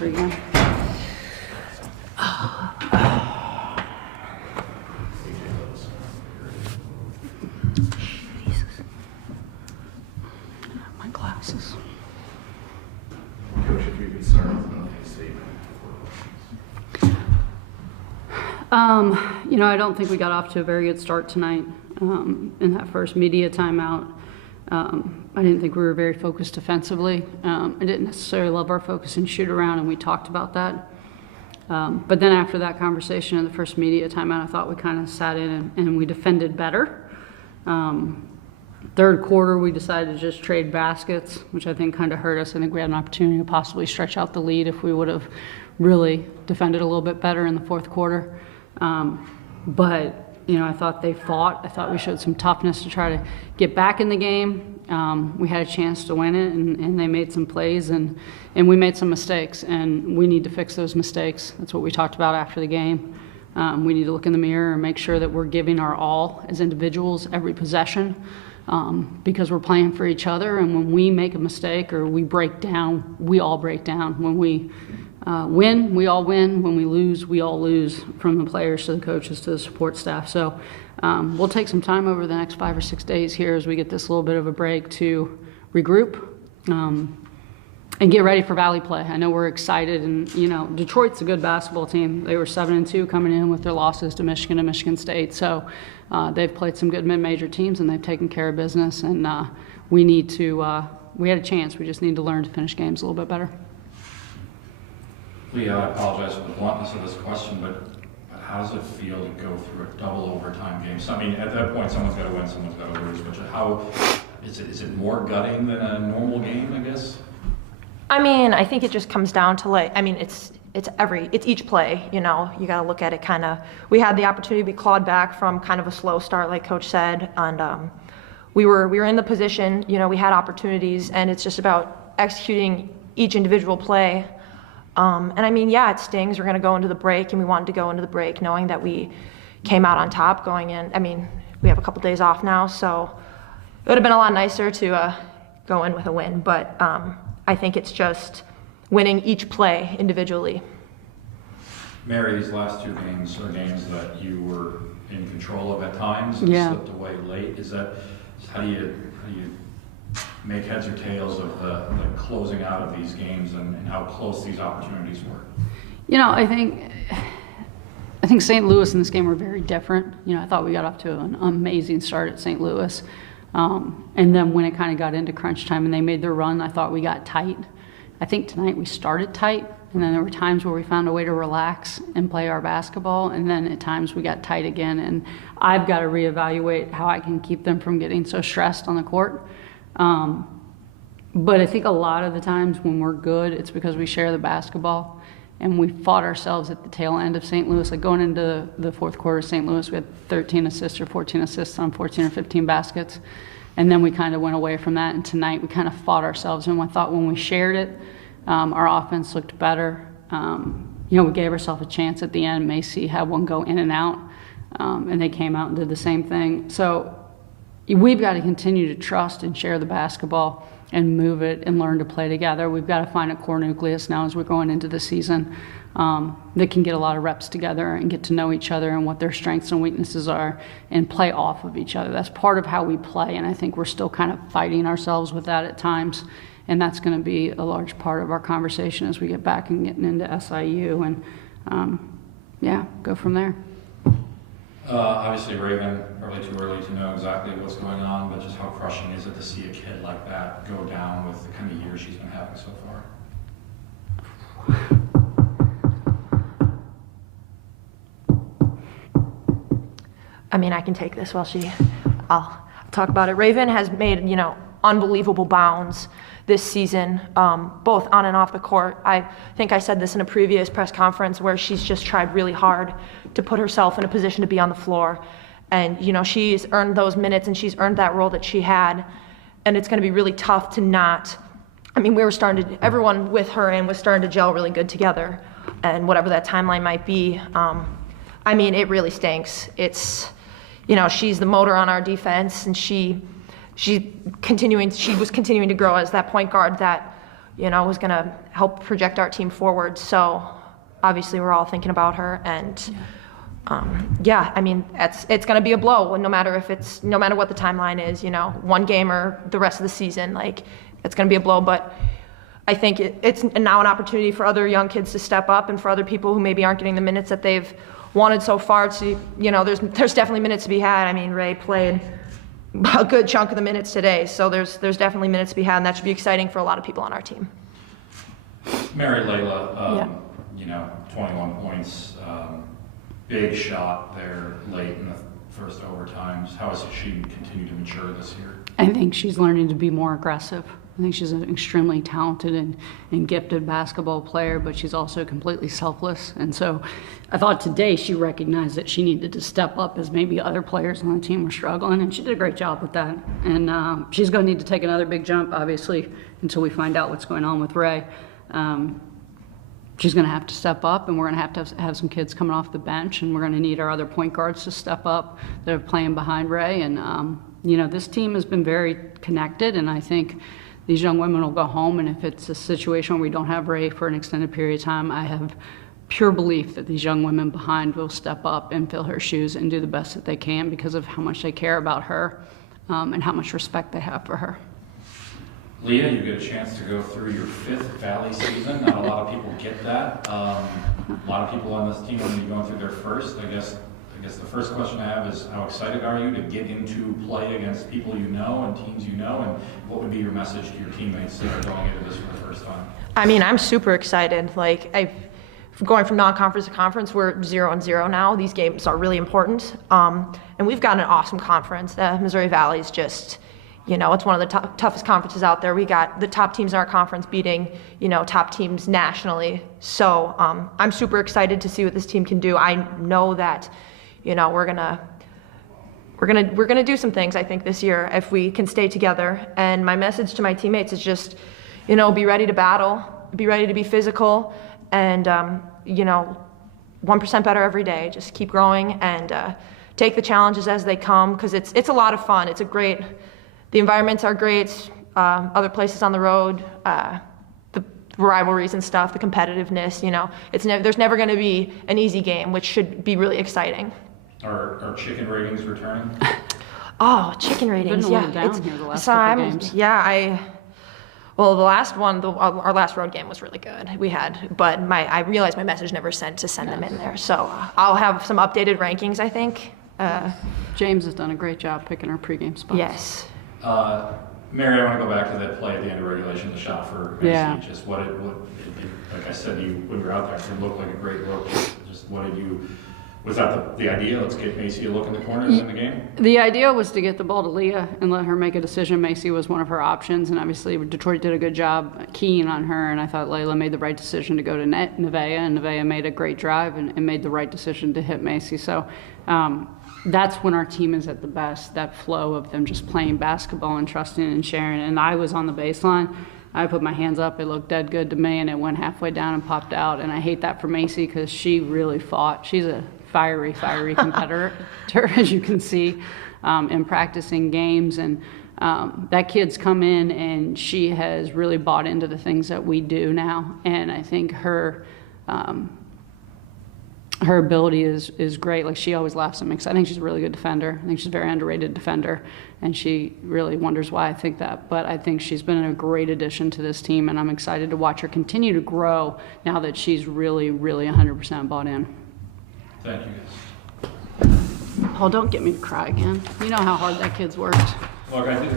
for you again. Jesus. My glasses. Coach, if you could start with an opening statement. I don't think we got off to a very good start tonight in that first media timeout. I didn't think we were very focused defensively. I didn't necessarily love our focus and shoot around, and we talked about that. But then after that conversation in the first media timeout, I thought we kind of sat in and we defended better. Third quarter, we decided to just trade baskets, which I think kind of hurt us. I think we had an opportunity to possibly stretch out the lead if we would have really defended a little bit better in the fourth quarter. But I thought they fought. I thought we showed some toughness to try to get back in the game. We had a chance to win it, and they made some plays, and we made some mistakes, and we need to fix those mistakes. That's what we talked about after the game. We need to look in the mirror and make sure that we're giving our all as individuals every possession, because we're playing for each other, and when we make a mistake or we break down, we all break down. When we win, we all win. When we lose, we all lose, from the players to the coaches to the support staff. So we'll take some time over the next 5 or 6 days here as we get this little bit of a break to regroup and get ready for Valley play. I know we're excited, and Detroit's a good basketball team. They were 7-2 coming in with their losses to Michigan and Michigan State. So they've played some good mid-major teams, and they've taken care of business. And we had a chance. We just need to learn to finish games a little bit better. Lee, I apologize for the bluntness of this question, but how does it feel to go through a double overtime game? So, at that point, someone's got to win, someone's got to lose. But how is it more gutting than a normal game, I guess? I think it just comes down to it's each play. You got to look at it kind of. We had the opportunity to be clawed back from kind of a slow start, like Coach said, and we were in the position. We had opportunities, and it's just about executing each individual play. It stings. We're going to go into the break, and we wanted to go into the break knowing that we came out on top going in. We have a couple days off now, so it would have been a lot nicer to go in with a win. But I think it's just winning each play individually. Mary, these last two games are games that you were in control of at times and slipped away late. How do you make heads or tails of the closing out of these games and how close these opportunities were? I think St. Louis in this game were very different. I thought we got off to an amazing start at St. Louis. And then when it kind of got into crunch time and they made their run, I thought we got tight. I think tonight we started tight, and then there were times where we found a way to relax and play our basketball, and then at times we got tight again. And I've got to reevaluate how I can keep them from getting so stressed on the court. But I think a lot of the times when we're good, it's because we share the basketball, and we fought ourselves at the tail end of St. Louis. Like going into the fourth quarter of St. Louis, we had 13 assists or 14 assists on 14 or 15 baskets. And then we kind of went away from that, and tonight we kind of fought ourselves. And I thought when we shared it, our offense looked better. We gave ourselves a chance at the end. Macy had one go in and out, and they came out and did the same thing. So we've got to continue to trust and share the basketball and move it and learn to play together. We've got to find a core nucleus now as we're going into the season that can get a lot of reps together and get to know each other and what their strengths and weaknesses are and play off of each other. That's part of how we play, and I think we're still kind of fighting ourselves with that at times, and that's going to be a large part of our conversation as we get back and getting into SIU and, go from there. Obviously, Raven, probably too early to know exactly what's going on, but just how crushing is it to see a kid like that go down with the kind of year she's been having so far? I can take this I'll talk about it. Raven has made, unbelievable bounds this season, both on and off the court. I think I said this in a previous press conference where she's just tried really hard to put herself in a position to be on the floor. And, she's earned those minutes and she's earned that role that she had. And it's going to be really tough to not, everyone with her and was starting to gel really good together. And whatever that timeline might be, it really stinks. It's, she's the motor on our defense, and she was continuing to grow as that point guard that, was going to help project our team forward. So obviously we're all thinking about her, and yeah, I mean, it's going to be a blow, no matter what the timeline is, you know, one game or the rest of the season, like it's going to be a blow. But I think it's now an opportunity for other young kids to step up, and for other people who maybe aren't getting the minutes that they've wanted so far to, you know, there's definitely minutes to be had. I mean, Ray played a good chunk of the minutes today, so there's definitely minutes to be had, and that should be exciting for a lot of people on our team. Mary Layla, you know, 21 points, big shot there late in the first overtimes. How has she continued to mature this year? I think she's learning to be more aggressive. I think she's an extremely talented and gifted basketball player, but she's also completely selfless. And so I thought today she recognized that she needed to step up as maybe other players on the team were struggling, and she did a great job with that. And she's going to need to take another big jump, obviously, until we find out what's going on with Ray. She's going to have to step up, and we're going to have some kids coming off the bench, and we're going to need our other point guards to step up that are playing behind Ray. And, you know, this team has been very connected, and I think these young women will go home, and if it's a situation where we don't have Ray for an extended period of time, I have pure belief that these young women behind will step up and fill her shoes and do the best that they can because of how much they care about her and how much respect they have for her. Leah, you get a chance to go through your 5th Valley season. Not a lot of people get that. A lot of people on this team are going to be going through their first. I guess the first question I have is, how excited are you to get into play against people you know and teams you know, and what would be your message to your teammates that are going into this for the first time? I mean, I'm super excited. Like, going from non-conference to conference, we're 0-0 now. These games are really important, and we've got an awesome conference. Missouri Valley is just, you know, it's one of the toughest conferences out there. We got the top teams in our conference beating, you know, top teams nationally. So I'm super excited to see what this team can do. I know that, you know, we're gonna do some things, I think, this year if we can stay together. And my message to my teammates is just, you know, be ready to battle, be ready to be physical, and you know, 1% better every day. Just keep growing and take the challenges as they come, because it's a lot of fun. It's a great. The environments are great. Other places on the road, the rivalries and stuff, the competitiveness. You know, there's never going to be an easy game, which should be really exciting. Are chicken ratings returning? Oh, chicken ratings! Been a yeah, little down here the last couple games. Yeah, well, the last one, our last road game was really good. But I realized my message never sent to send them in there. So I'll have some updated rankings, I think. James has done a great job picking our pregame spots. Yes. Mary, I want to go back to that play at the end of regulation, the shot for Macy. Yeah. Just what like I said, when you were out there, it looked like a great look. Just was that the idea? Let's get Macy a look in the corners in the game? The idea was to get the ball to Leah and let her make a decision. Macy was one of her options, and obviously Detroit did a good job keying on her, and I thought Layla made the right decision to go to Nevaeh, and Nevaeh made a great drive and made the right decision to hit Macy. So that's when our team is at the best, that flow of them just playing basketball and trusting and sharing. And I was on the baseline. I put my hands up. It looked dead good to me, and it went halfway down and popped out. And I hate that for Macy because she really fought. She's a fiery competitor, as you can see, in practicing games. And that kid's come in, and she has really bought into the things that we do now. And I think her ability is great. Like, she always laughs at me because I think she's a really good defender. I think she's a very underrated defender, and she really wonders why I think that. But I think she's been a great addition to this team, and I'm excited to watch her continue to grow now that she's really 100% bought in. Thank you, guys. Oh, don't get me to cry again. You know how hard that kid's worked. Look, I think